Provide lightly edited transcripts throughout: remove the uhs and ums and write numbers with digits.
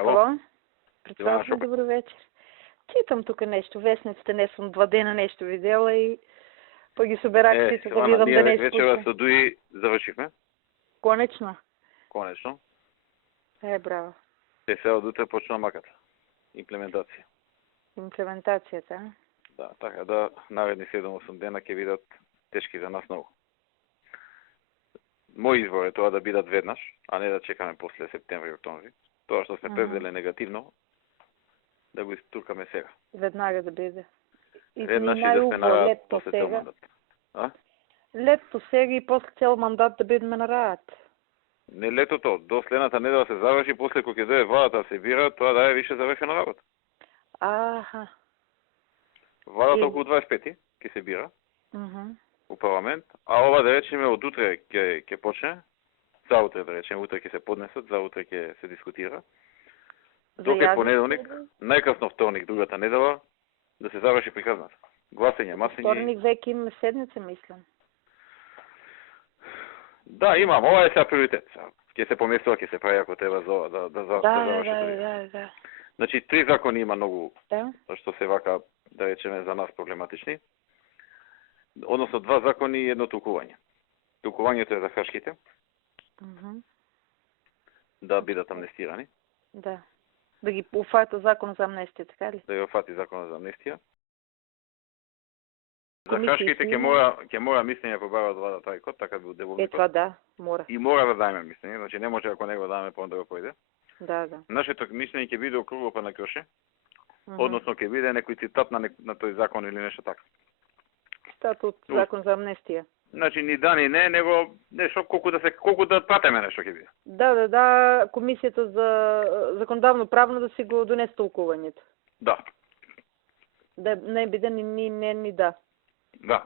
Ало? Представяш ми, добър вечер. Читам тук нещо, вестниците, не съм 2 дена нещо видела и пък ги събирах чита да видам да не ние вечера са Дуи завършихме. Конечно. Конечно. Браво. Те сега от утре почна маката. Имплементация. Имплементацията, а? Да, така да наредни 7-8 дена ќе видат тешки за нас много. Мој избор е тоа да бидат веднаш, а не да чекаме после септември и октомври. Тоа што сме превзеле негативно, да го истуркаме сега. Веднага да биде. Веднаш и да сме на после цел мандат. А? Лето сега и после цел мандат да бидеме на работа. Не летото, до следната недела се заврши, после кога ќе дойде владата се бира, тоа да е више завршена работа. Аха. Владата околу 25 ќе се бира. У парламент, а ова да речеме од утре ќе почне, заутре да речеме, утре ќе се поднесат, заутре ќе се дискутира. Док е понеделник, најкасно вторник другата недела, да се заврши приказната. Гласење, масење. Вторник веќе имаме седница, мислам. Да, имам, ова е сега приоритет. Ќе се поместува, ќе се прави ако треба за да заврши. Да. Значи 3 закони има многу, да, што се вака да речеме за нас проблематични. Односно 2 закони и 1 толкување. Толкувањето е за хашките. Да бидат амнестирани. Да. Да ги уфата закон за амнестија, така ли? Да ги уфати закон за амнестија. За хашките ќе мора мислење по бара од владата тај код, така би удеволникот. Това да, мора. И мора да дајме мислење, значи не може ако не го даме па онда го појде. Да. Нашето мислење ќе биде округло на Кјоше. Односно ќе биде некој цитат на тој закон или нешто така. Цитат од закон за амнестија. Значи ни да ни не, него нешто колку да пратеме нешто ќе биде. Да, комисијата за законодавно правно да си го донесе толкувањето. Да. Да не биде ни да. Да.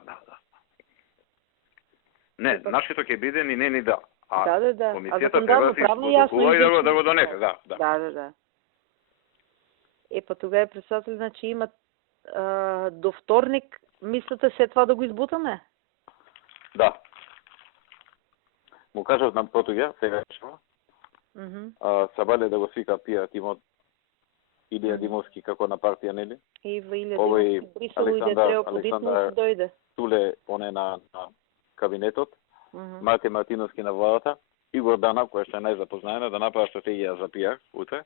Не, нашето ќе биде ни не ни да. Да. Комисијата треба да се толкува и да го донесе, да. Да. Па тогава председател, значи имат до вторник, мислите след това да го избутаме? Да. Му кажав на Протуѓа, сега решава. Сабале да го свика пија тимот Илија Димовски како на партија, нели? Илија Димовски Брисел и да треба подитно да дојде. Туле поне на кабинетот, Марти Мартиновски на владата и Гордана, која што е најзапознаена, да направи стратегија за пиар утре.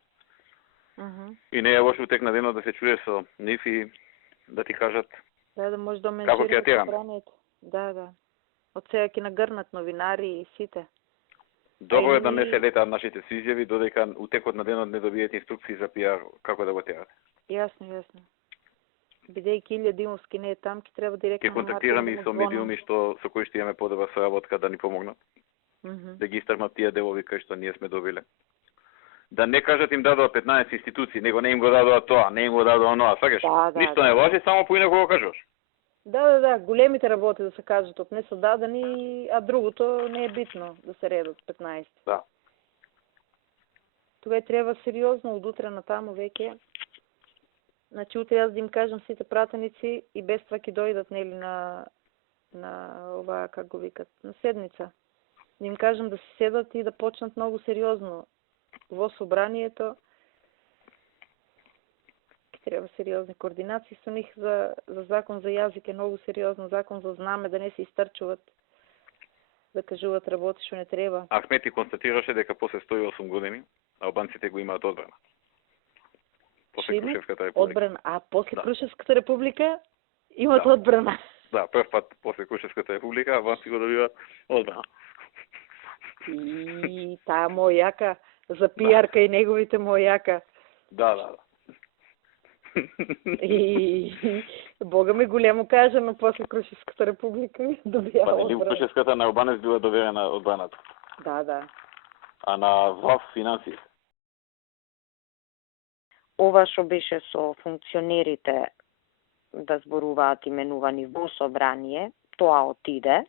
И не е лошо текна денот да се чуе со нив и да ти кажат да може да како ќе тераме. Да. Од сега ќе нагрнат новинари и сите. Добро е да не се летаат нашите изјави, додека утекот на денот не добиете инструкции за пиар како да го терате. Јасно. Бидејќи Илија Димовски не е там, ќе треба директно. Ќе контактираме и со медиуми со кои што имаме подобра соработка да ни помогнат. Да ги истргнат тие делови кои што ние сме добиле. Да не кажат им дадоа 15 институции, него не им го дадоа тоа, не им го дадоа оноа, сакаш? Ништо не важи, само поинаку го кажуваш. Да, големите работи да се кажат од не се дадени, а другото не е битно да се редат 15. Да. Тогава треба сериозно од утре натаму веќе. Значи утре јас да им кажам сите пратеници и без това ќе дојдат нели на ова, как го викат, на седница. Да им кажам да се седат и да почнат многу сериозно во собранието. Треба сериозни координации со них за закон за јазик е многу сериозно, закон за знаме да не се истрчуват, да кажуват работи што не треба. Ахмети констатираше дека после 108 години албанците го имаат одбрана. После Крушевската република. Одбрана, после Крушевската република имаат одбрана. Да, прв пат после Крушевската република албанци го добиваат одбрана. И таа мојака за пиарка и неговите мојака. Да. И Бога ми големо кажано после Крушевската република добија одбрана. Крушевската на Албанец била доверена одбраната. Да. А на ВАФ финансии? Ова што беше со функционерите да зборуваат именувани во собрание, тоа отиде.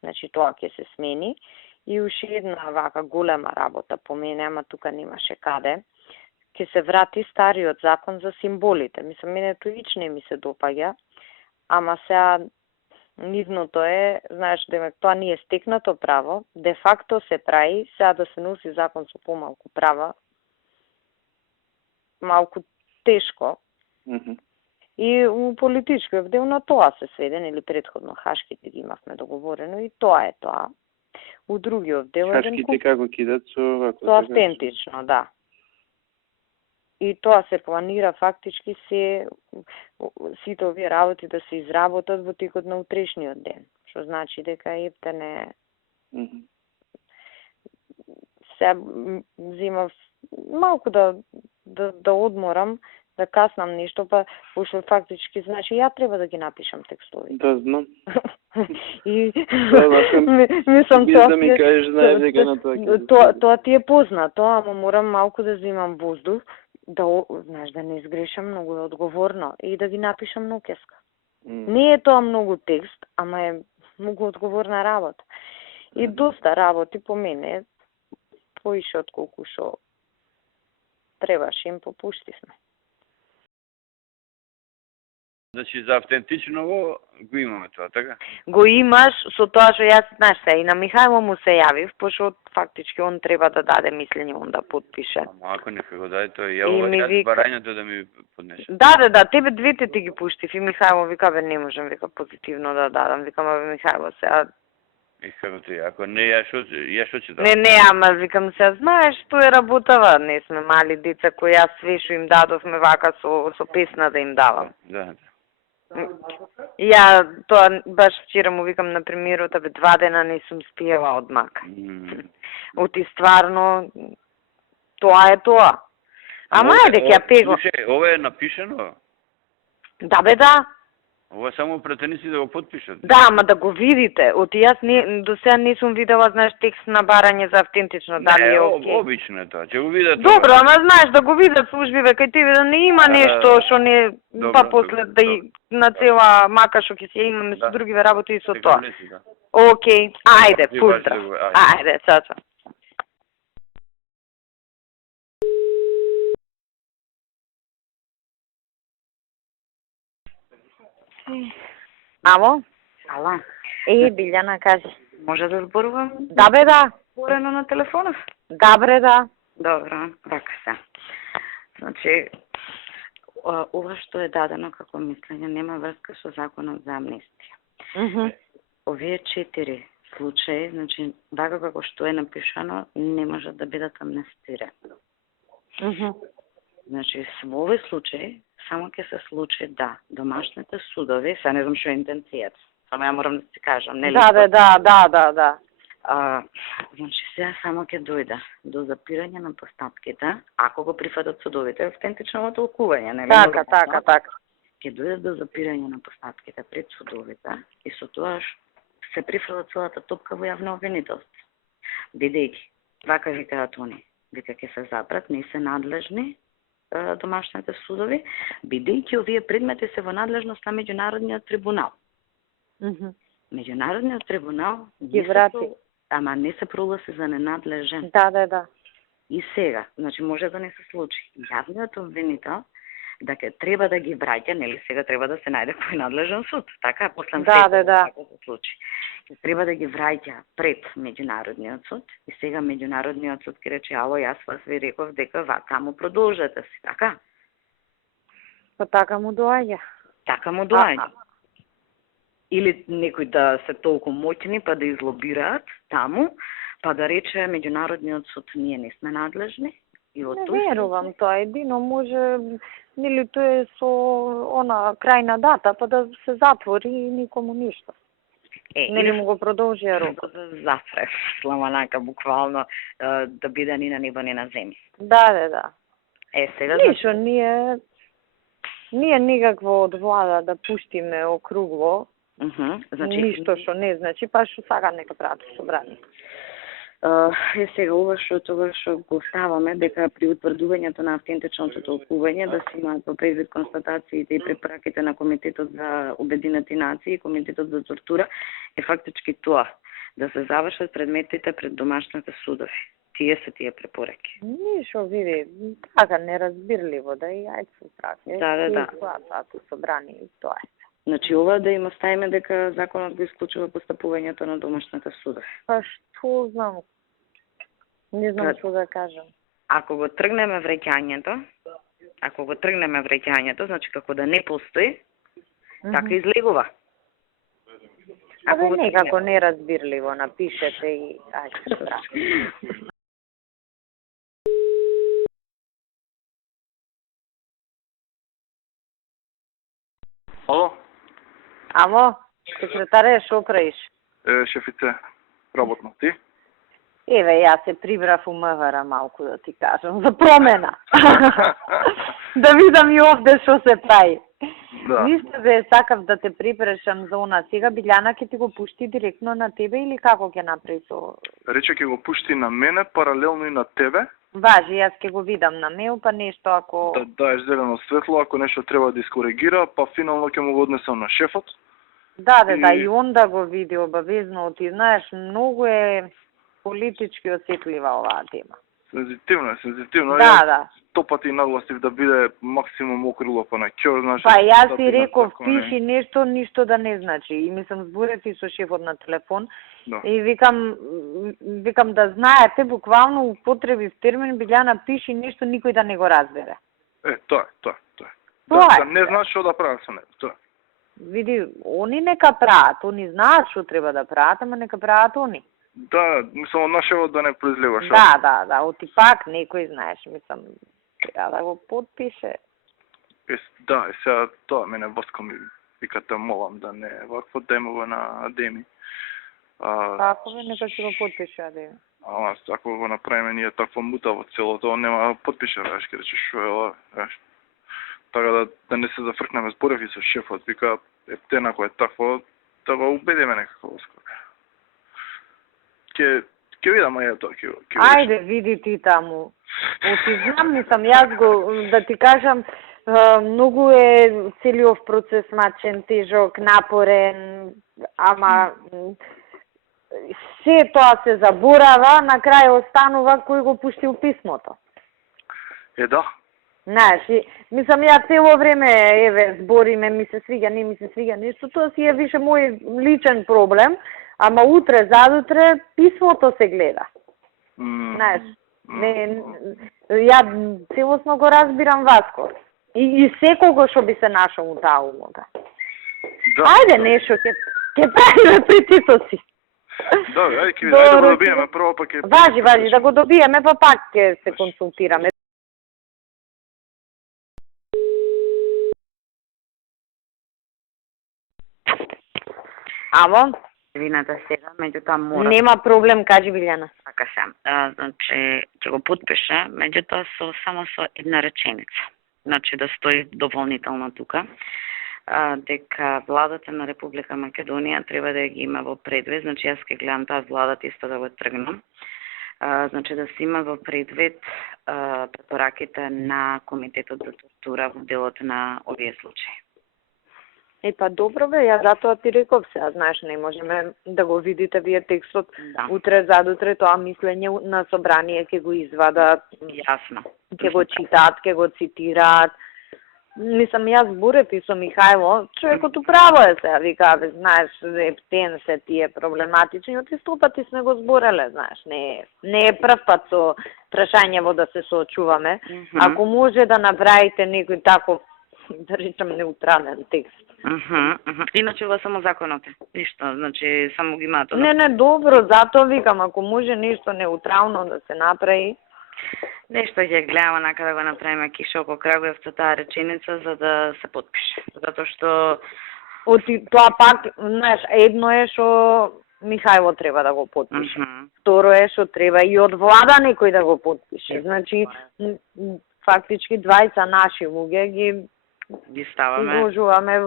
Значи тоа ќе се смени. И уште една вака голема работа по мене, ама тука немаше каде, ќе се врати стариот закон за символите. Мислам, мене тој не ми се допаѓа, ама сега нивното е, знаеш, дека тоа не е стекнато право, де факто се прави, сега да се носи закон со помалку права, малку тешко. И у политичкиот дел на тоа се сведен, или предходно хашките ги имавме договорено и тоа е тоа. У другиот дел е хашките како кидат со автентично, да. И тоа се планира фактички сите овие работи да се изработат во текот на утрешниот ден, што значи дека ептене се взимав малку да одморам, да каснам нешто, па пошто фактички, значи ја треба да ги напишам текстови. Да, знам. И мислам тоа да ми кажеш, знаеш дека на тоа ти е познато, ама морам малку да земам воздух, да знаеш да не изгрешам, многу е одговорно и да ги напишам ноќеска. Не е тоа многу текст, ама е многу одговорна работа. И доста работи по мене поише од колку што требаше им попуштивме. Значи за автентично го имаме тоа, така? Го имаш со тоа што јас, знаеш се, и на Михајло му се јавив, пошто фактички он треба да даде мислење, он да подпише. Ама ако нека го даде тој, ја јас барањето да ми поднесе. Да, тебе двете ти ги пуштив и Михајло вика, бе, не можам, вика, позитивно да дадам, викам, бе, Михајло се, И како ти, ако не, ја шо ќе дадам? Не, ама викам се, знаеш, тоа е работава, не сме мали деца кои јас све што им дадовме вака со песна да им давам. Да. Ја тоа баш вчера му викам на премиерот, бе 2 дена не сум спиела од мака. Оти стварно тоа е тоа. Ама ајде ќе ја пего. Слушај, ова е напишано? Да бе, да. Ова само претеници да го подпишат. Да, ама да го видите. Оти јас до сега не сум видела, знаеш, текст на барање за автентично, дали е окей. Обично е тоа, ќе го видат. Добро, ама знаеш да го видат служби, бе, кај тебе да не има нешто што не па после да и на цела мака што ќе се имаме со другиве работи и со тоа. Окей, ајде, поздрав. Ајде, чао. Ало? Ала, Билјана, кажи. може да зборувам? Да бе, да. Порано на телефонов? Да бре, да. Добро, така се. Значи, ова што е дадено како мислење нема врска со законот за амнестија. Овие 4 случаи, значи, вака како што е напишано, не можат да бидат амнестирани. Значи, во овој случај, само ќе се случи да домашните судови, сега не знам што е интенцијата, само ја морам да ти кажам, нели? Да. Значи, сега само ќе дојде до запирање на постапките, ако го прифатат судовите, автентично толкување, нели? Така. Ќе дојде до запирање на постапките пред судовите и со тоа се прифрла целата топка во јавно обвинителство. Бидејќи, вака викаат они, дека ќе се запрат, не се надлежни домашните судови, бидејќи овие предмети се во надлежност на меѓународниот трибунал. Меѓународниот трибунал ги врати, ама не се прогласи за ненадлежен. Да. И сега, значи може да не се случи. Јавниот обвинител да ќе треба да ги враќа, нели сега треба да се најде кој надлежен суд, така после да се случи. Ќе треба да ги враќа пред меѓународниот суд и сега меѓународниот суд ќе рече: "Ало, јас вас ви реков дека вака му продолжете си", така? Па така му доаѓа. Така му доаѓа. Или некои да се толку моќни па да излобираат таму, па да рече меѓународниот суд: "Ние не сме надлежни". И од Не верувам тоа, едино може, нели тоа е со она крајна дата, па да се затвори и никому ништо. Нели му го продолжија рокот. Зафрев, сламанака, буквално, да биде ни на небо, ни на земја. Да. Сега... Ништо, ние никакво од влада да пуштиме округло, значи, ништо што не значи, па што сакат нека прават собрание. Сега ова што го ставаме, дека при утврдувањето на автентичното толкување да се имаат по предвид констатациите и препораките на Комитетот за Обединети нации и Комитетот за тортура, е фактички тоа, да се завршат предметите пред домашните судови. Тие се тие препораки. Ништо, види, така неразбирливо, да и ајде се прави. Да. Собрание и тоа е. Значи, ова да им оставиме дека законот го исклучува постапувањето на домашните судови. Па што знам? Не знам што да кажам. Ако го тргнеме враќањето, Ако го тргнеме враќањето, значи како да не постои, така излегува. Ако некако неразбирливо напишете и ајде. Ало? Амо, секретаре, шо правиш? Шефице, работно. Ти? Еве, јас се прибрав у МВР малку да ти кажам, за промена. Да видам и овде шо се прави. Да. Ништо бе, сакав да те припрешам за она. Сега Билјана ќе ти го пушти директно на тебе или како ќе направи со... Рече ќе го пушти на мене, паралелно и на тебе. Важи, јас ќе го видам на мејл, па нешто ако... Да даеш зелено светло, ако нешто треба да искоригира, па финално ќе му го однесам на шефот. Да, и он да го види обавезно. Ти знаеш, многу е политички осетлива оваа тема. Сензитивно. Да. 100 пати нагласив да биде максимум окрило па на ќор, знаеш. Па јас ти реков, пиши нешто, ништо да не значи. И мислам, зборев и со шефот на телефон. Да. И викам да знаете, буквално употребив термин, Билјана, пиши нешто, никој да не го разбере. Тоа е. Да, не знаеш што да прават со него, тоа. Види, они нека прават, они знаат што треба да прават, ама нека прават они. Да, мислам, нашевот да не произлива шо. Да, оти пак некој, знаеш, мислам, треба да го подпише. Да, и сега тоа мене Воско ми вика те молам да не вакво демове на Адеми. Како бе, нека ќе го подпише Адеми. Ама, ако го направиме ние такво мутаво целото, он нема да подпише, знаеш, ке рече шо е ова, знаеш. Така да не се зафркнеме, зборев и со шефот, вика, ако е такво, да го убедиме некако Воско. Ке видам, ајде тоа, ке Ајде, види ти таму. Оти знам, мислам, јас го, да ти кажам, многу е целиот процес мачен, тежок, напорен, ама се тоа се заборава, на крај останува кој го пуштил писмото. Да. Знаеш, мислам, ја цело време, еве, збориме, ми се свиѓа, не ми се свиѓа нешто, тоа си е више мој личен проблем, ама утре, задутре, писмото се гледа. Знаеш, ја целосно го разбирам Васко. И секого што би се нашол у таа улога. Да. Ајде, нешто, ќе правиме притисоци. Добре, ајде, да го добиеме, прво па ќе... Важи, да го добиеме, па пак ќе се консултираме. Амо? Вината сега, меѓутоа мора... Нема проблем, кажи Билјана. Така се. Значи, ќе го подпише, меѓутоа само со една реченица. Значи, да стои дополнително тука, дека владата на Република Македонија треба да ги има во предвид, значи јас ќе гледам таа владата исто да го тргнам, значи да се има во предвид препораките на Комитетот за тортура во делот на овие случаи. Па добро бе, ја затоа ти реков сега, знаеш, не можеме да го видите вие текстот утре, задутре, тоа мислење на собрание ќе го извадат. Јасно. Ќе го читаат, ќе го цитираат. Мислам, јас зборев и со Михајло, човекот управо е сега, вика, знаеш, ептен се тие проблематични, оти 100 пати сме го збореле, знаеш, не е прв пат со прашањево да се соочуваме. Ако може да направите некој таков, да речем, неутрален текст. Иначе ова само законот е. Ништо, значи само ги имаат. Не, добро, затоа викам, ако може нешто неутрално да се направи. Нешто ќе гледаме нака да го направиме киша око Крагуевца таа реченица за да се подпише. Затоа што тоа пак, знаеш, едно е што Михајло треба да го подпише. Второ е што треба и од влада некој да го подпише. Значи фактички 20 наши луѓе ги ставаме, изложуваме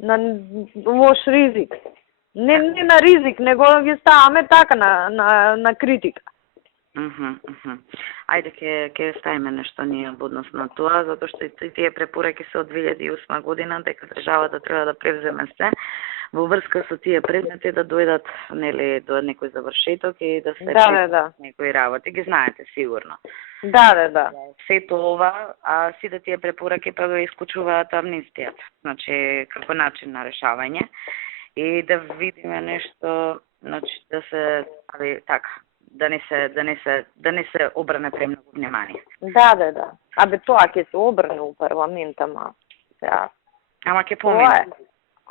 на лош ризик. Не на ризик, него ги ставаме така на критика. Ајде ќе ставиме нешто ние во однос на тоа, затоа што и тие препораки се од 2008 година дека државата треба да превземе се во врска со тие предмети да дојдат нели до некој завршеток и да се некои работи, ги знаете сигурно. Да. Сето ова, а сите тие препораки па го исклучуваат амнистијата, значи како начин на решавање и да видиме нешто, значи да се така, да не се обране премногу внимание. Да. Абе, тоа ќе се обрне у парламент, ама... Ама ќе помине.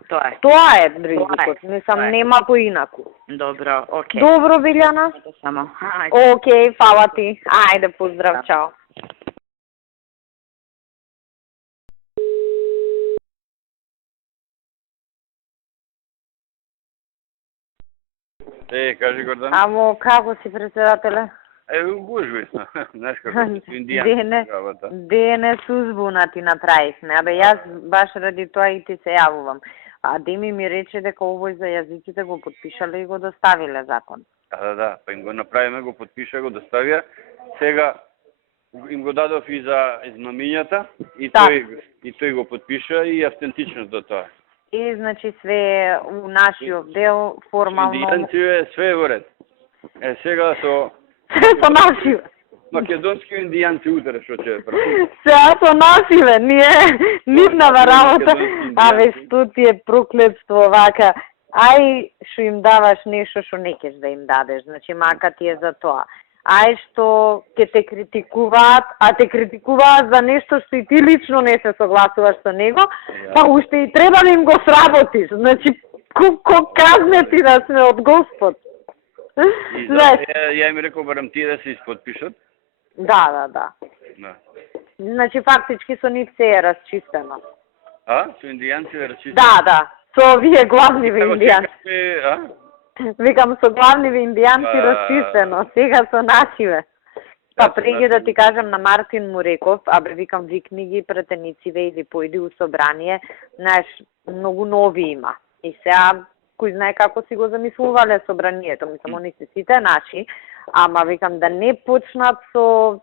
Тоа е ризикот. Мислам, нема поинаку. Добро, окей. Добро, Билјана. Само. Окей, фала ти. Ајде, поздрав, чао. Кажи, Гордан. Амо, како си, председателе? Гужви сме. Знаеш како се индијанци работа. Дене сузбуна ти направивме. Абе, јас баш ради тоа и ти се јавувам. А Деми ми рече дека овој за јазиците го подпишале и го доставиле закон. Да, па им го направиме, го подпиша, го доставија. Сега им го дадов и за измамињата и тој го подпиша и автентичност до тоа. И значи све у нашиот дел формално. Индијанци све е во ред. Сега со нашиве. Македонски индијанци утре што ќе прават. Сега со нашиве, нивнава работа. Абе, што ти е проклетство вака? Ај што им даваш нешто што не кеш да им дадеш, значи мака ти е за тоа. Ај што ќе те критикуваат, а те критикуваат за нешто што и ти лично не се согласуваш со него, па уште и треба да им го сработиш. Значи, ко казне ти да сме од Господ. Ја им рекол барам тие да се исподпишат. Да. Значи, фактички со нив се е расчистено. Со индијанци е расчистено? Да. Со овие главниве индијанци. Викам, со главниве индијанци расчистено, сега со нашиве. Па преги да ти кажам, на Мартин му реков, абе викам, викни ги пратенициве или појди у собрание, знаеш, многу нови има. И сега, кој знае како си го замислувале собранието, мислам, они се сите наши, ама викам да не почнат со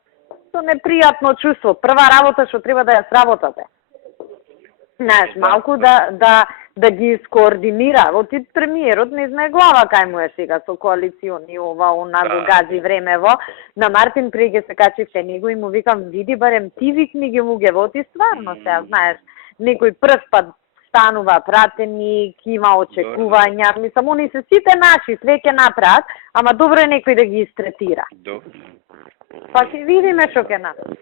непријатно чувство. Прва работа што треба да ја сработате. Знаеш, малку да ги скоординира. Оти премиерот не знае глава кај му е сега со коалициони, ова, она, го гази времево. На Мартин преге се качивте него и му викам, види барем ти викни ги луѓе, оти стварно сега, знаеш, некој прв пат станува пратеник, има очекувања, мислам, они се сите наши, све ќе направат, ама добро е некој да ги истретира. Добро. Па ќе видиме што ќе направи.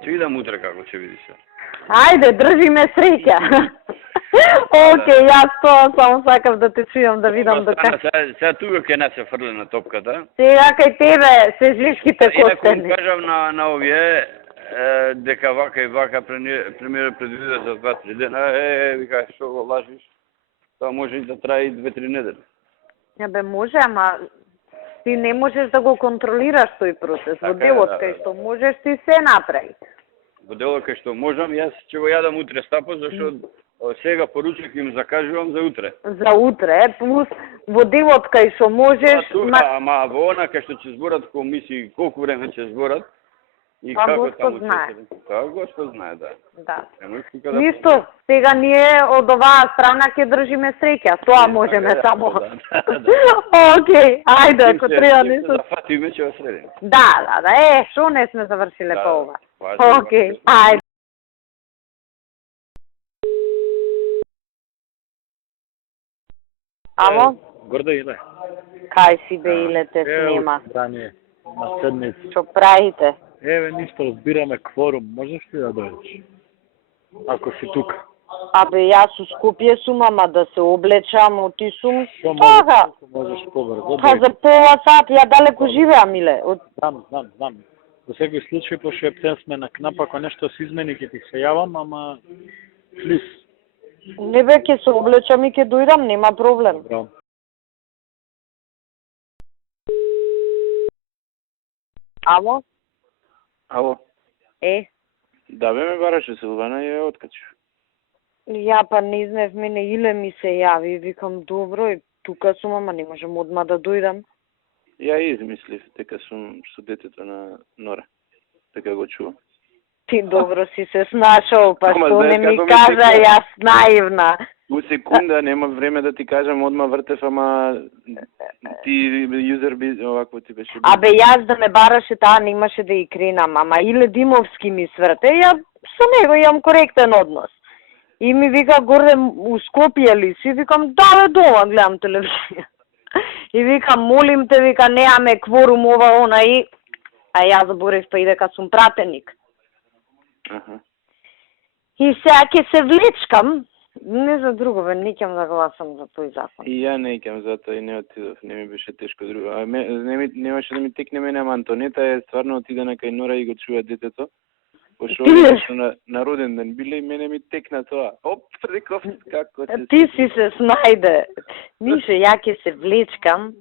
Ќе видам утре како ќе видиш. Ајде, држиме среќа. Океј, јас тоа само сакав да те чујам, да видам до кај. Сега тука ќе не се фрлена топката. Сега кај тебе се жишките костени. Инаку кажам на овие дека вака и вака премиерот предвиде за 2-3 дена, вика што го лажиш. Тоа може и да трае 2-3 недели. Бе, може, ама ти не можеш да го контролираш тој процес. Во делот кај што можеш ти се направи. Во делот кај што можам, јас ќе го јадам утре стапо, зашто сега поручек им закажувам за утре. За утре, плюс во делот кај што можеш... Ама во она кај што ќе зборат комисии, колку време ќе зборат, и како таму ќе... Тоа Господ знае, да. Ништо, сега ние од оваа страна ќе држиме среќа, тоа можеме само. Океј, ајде, ако треба нешто... Да фатиме, ќе го средим. Да, што не сме завршиле по ова. Океј, ајде. Ало? Горда Иле. Кај си бе, Иле, те снема? Брание, на седмици. Што правите? Еве, ништо, збираме кворум. Можеш ли да дојдеш? Ако си тука. Абе, јас у Скопје сум, ама да се облечам, оти сум тога. Можеш побрзо. Па за пола сат, ја далеко живеам, Иле. Знам. Во секој случај, пошто ептен сме на кнап, ако нешто се измени, ќе ти се јавам, ама плиз. Не бе, ќе се облечам и ќе дојдам, нема проблем. Добро. Ало? Ало? Да бе, ме бараше Силвана и ја откачив. Ја па не знаев, мене Иле ми се јави, викам добро, и тука сум, ама не можам одма да дојдам. Ја измислив дека сум со детето на Нора, дека го чувам. Ти добро си се снашол, па што не ми кажа, јас наивна. У секунда нема време да ти кажам, одма вртев, ама ти юзер би овакво ти беше. Абе јас да ме бараше таа немаше да и кренам, ама Иле Димовски ми сврте, ја со него имам коректен однос. И ми вика, Горде, у Скопје ли си? Викам, да бе, дома гледам телевизија. И викам, молим те, вика, неаме кворум ова, она и... А јас заборев па и дека сум пратеник. Аха. И сега ќе се влечкам, не за друго, бе, не ќе да гласам за тој закон. И ја не икам затоа и не отидов, не ми беше тешко друго. Немаше да ми текне мене, ама Антонета е стварно отидена кај Нора и го чува детето. Пошто на роден ден биле и мене ми текна тоа. Оп, реков, како се... Ти си се снајде. Мише, ја ќе се влечкам,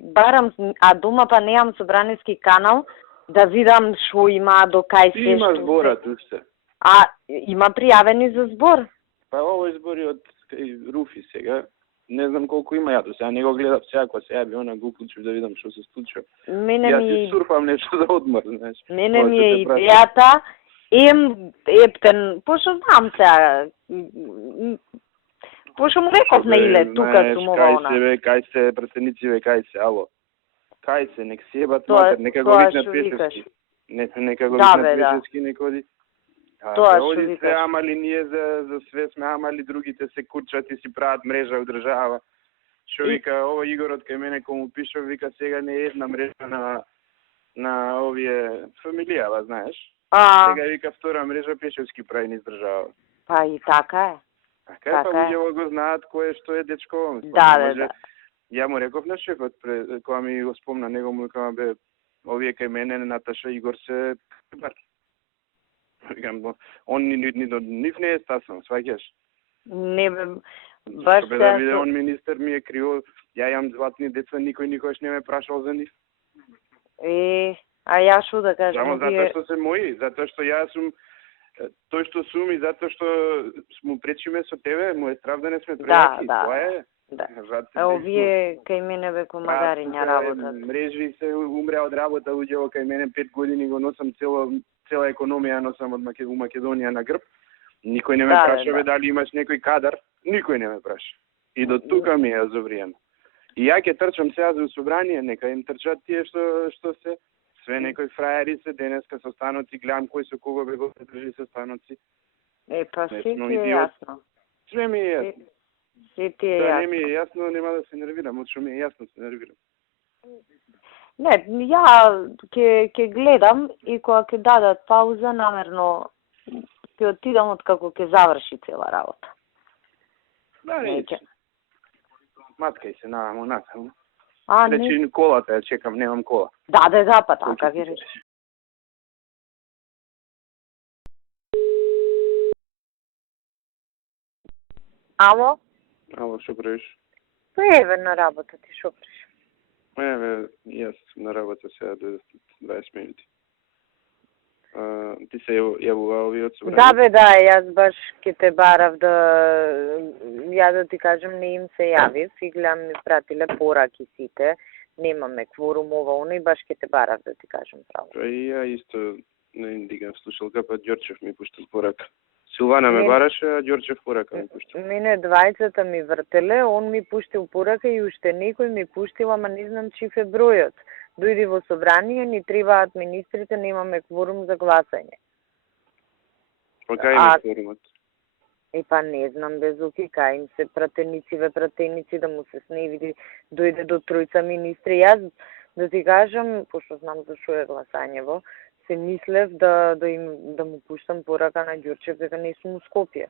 барам, а дома па неам собраниски канал, да видам шо има до кај се. Ти има зборат уште. А, има пријавени за збор? Па овој збори од Руфи сега. Не знам колку има ја, сега не го гледав сега, кога се јави она го уклучив да видам што се случува. Јас си сурфам нешто за одмор, знаеш. Мене ми е идејата, ептен, пошто знам сега, пошто му реков на Иле, тука сумова она. Кај се, пратеници, кај се, ало. Кај се, нек се ебат матер, нека го викнат пешевски. Нека го викнат пешевски, нека оди. Тоа што викаш. Се амали ние за све сме амали, другите се курчат и си прават мрежа од држава. Што вика, ово Игорот кај мене кога му пишав, вика сега не е една мрежа на овие фамилија, знаеш. Сега вика втора мрежа пешевски прави низ држава. Па и така е. Така е, па луѓето го знаат кој што е дечко. Да. Ја му реков на шефот, кога ми го спомна него, му викам, бе, овие кај мене, Наташа, Игор се бар. Викам, он ни до нив не е стасан, сваќаш? Не бе, баш се... Да биде он министер ми е криво, ја имам златни деца, никој никош не ме прашал за нив. А ја шо да кажам? Само затоа што се мои, затоа што јас сум тој што сум и затоа што му пречиме со тебе, му е страв да не сме пријатели. Тоа е. Да. Овие кај мене бе комадариња работат. Мрежи се умреа од работа, луѓе кај мене 5 години го носам цела економија носам од Македонија на грб. Никој не ме праша бе дали имаш некој кадар, никој не ме праша. И до тука ми е завриено. И ја ќе трчам сега за собрание, нека им трчат тие што се све некои фраери се денеска со станоци, гледам кој со кого бе го држи со станоци. Па си ти е јасно. Све ми е јасно. Си ти е јасно. Не ми е јасно, нема да се нервирам, од што ми е јасно се нервирам. Не, ја ќе гледам и кога ќе дадат пауза, намерно ќе отидам од како ќе заврши цела работа. Да, не. Маткај се навамо натаму. Не. Речи колата, ја чекам, немам кола. Да, па така ги речи. Ало? Ало, што правиш? Па еве на работа ти, што правиш? Еве, јас на работа сега до 20 минути. Ти се јавува овие од собрание? Да, јас баш ке те барав да ти кажам, не им се јавив и гледам ми пратиле пораки сите, немаме кворум ова и баш ке те барав да ти кажам право. Па и ја исто не индигам слушалка, па Ѓорчев ми пушта порака. Силвана ме бараше, а Ѓорчев порака ми пушта. Мене двајцата ми вртеле, он ми пуштил порака и уште некој ми пуштил, ама не знам чиф е бројот. Дојди во собрание, ни требаат министрите, немаме кворум за гласање. Па кај има кворумот? Па не знам, без оки, кај им се пратеници, да му се сневиди, дојде до тројца министри. Јас, да ти кажам, пошто знам за шо е гласањево, се мислев да му пуштам порака на Ѓорчев дека не сум у Скопје.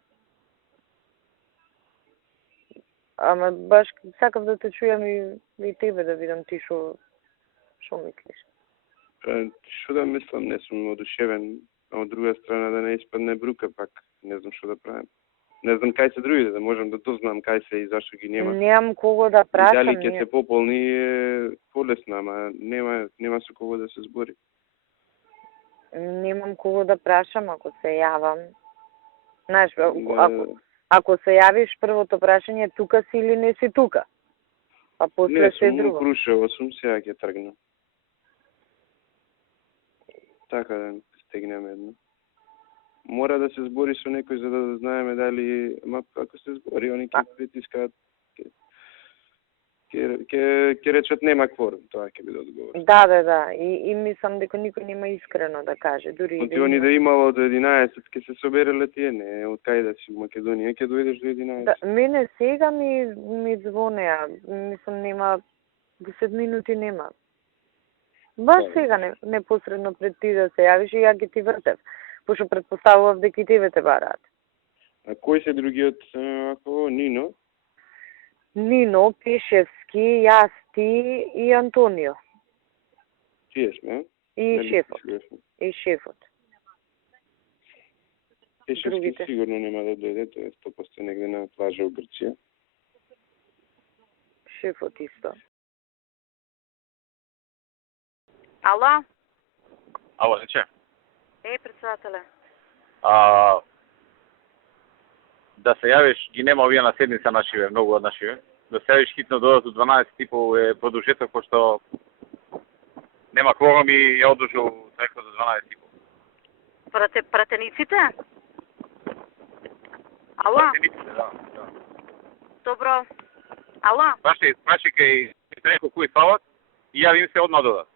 Ама баш сакав да те чујам и тебе да видам ти шо мислиш. Шо да мислам, не сум одушевен, а од друга страна да не испадне брука пак, не знам шо да правим. Не знам кај се другите, да можам да дознам кај се и зашто ги нема. Немам кого да прашам. Дали ќе се пополни е полесно, ама нема со кого да се збори. Немам кого да прашам ако се јавам. Знаеш, ако се јавиш, првото прашање е тука си или не си тука. Па после се друго. Не, сум Крушево, сега ќе тргнам. Така да стегнеме едно. Мора да се збори со некој за да знаеме дали, ако се збори, они ќе притискаат, ќе речат нема кворум, тоа ќе биде одговор. Да, и мислам дека никој нема искрено да каже, дури и они да имало до 11 ќе се собереле тие, не, од кај да си во Македонија, ќе дојдеш до 11. Да, мене сега ми звонеа, мислам нема 10 минути нема. Баш сега непосредно пред ти да се јавиш и ја ги ти вртев. пошто предпоставував дека и тебе те бараат. А кои се другиот, ако Нино? Нино, Пешевски, јас, ти и Антонио. Тие сме, И шефот. И шефот. Пешевски Другите. сигурно нема да дојде, тој е 100% негде на плажа у Грција. Шефот исто. Ало? Ало, рече. Председателе. Да се јавиш, ги нема овие на седница нашиве, многу од нашиве. Да се јавиш хитно додат 12:30 е продолжеток, пошто нема кворум и ја одложил треко за 12:30. Пратениците? Ало? Пратениците, да. Добро. Ало? Праши кај треко кои фалат и јави им се одма додат.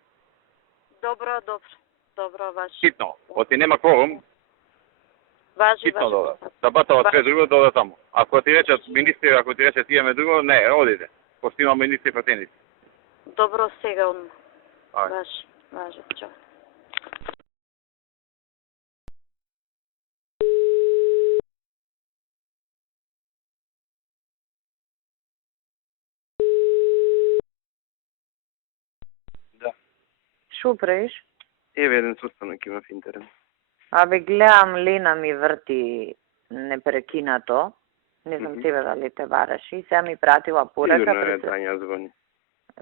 Добро, важи. Хитно, оти нема кворум, Важи. хитно додат. Да батава све друго, додат таму. Ако ти речат министри, ако ти речат имаме друго, не, одите. Пошто има министри пратеници. Добро, сега одма. Ајде. Важи, чао. Шо правиш? Еве еден состанок има в интернет. Абе, гледам, Лена ми врти непрекинато. Не знам тебе дали те бараш. И сега ми пратила порака. Сигурно е Тања звони.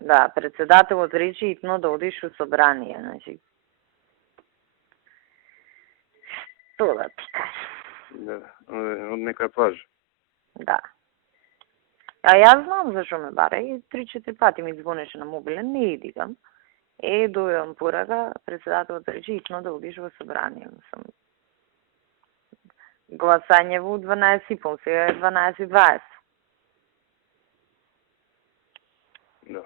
Да, председателот рече итно да одиш у собрание, значи. Што да ти кажам? Да, од некоја плажа. Да. А јас знам зашо ме бара и 3-4 пати ми звонеше на мобилен, не идигам. Дојам порака, председателот рече итно да одиш во собрание. Сам гласање во 12:30, сега е 12:20. Да.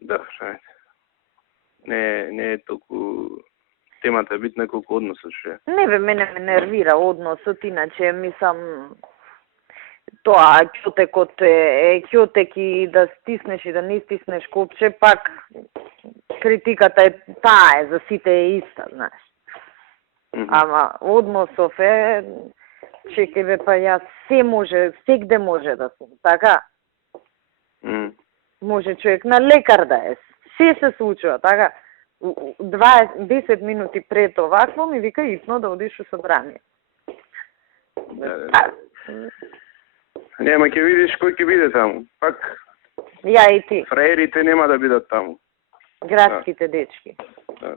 Да, шајде. Не е толку темата битна колку односот што е. Не бе, мене ме нервира односот, иначе мислам тоа ќотекот е ќотек и да стиснеш и да не стиснеш копче, пак критиката е таа за сите е иста, знаеш. Ама односов е, чекај бе, па јас се може, сегде може да сум, така? Може човек на лекар да е, се случува, така? 10 минути пред овакво ми вика итно да одиш у собрание. Нема, ќе видиш кој ќе биде таму. Пак Ја и ти. фраерите нема да бидат таму. Градските дечки. Да.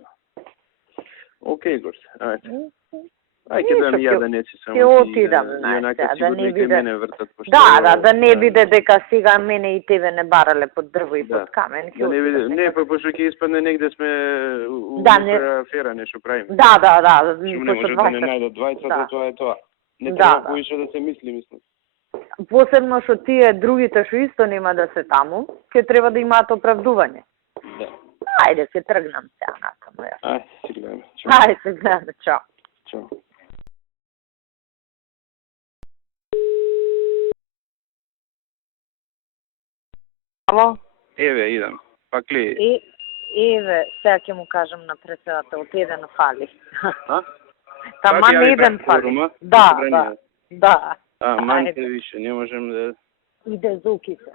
Океј, Горце, ајде. Ајде да ми ја да не си само. Ќе отидам, знаеш, да не биде. Мене вртат, пошто... Да не биде дека сега мене и тебе не барале под дрво и под камен. Да не биде, не, па пошто ќе испадне негде сме у афера, нешто правиме. Да. Не може да не најдат двајцата, тоа е тоа. Не треба повише да се мисли, мислам. Посебно што тие другите што исто нема да се таму, ќе треба да имаат оправдување. Да. Ајде се тргнам сега накамо ја. Ајде, се гледаме. Ајде се гледаме, чао. Чао. Ало? Еве, идам. Пак ли? Еве, сега ќе му кажам на председателот, еден фали. А? Таман еден фали. Да. Манте више, не можем да... Иде зуките.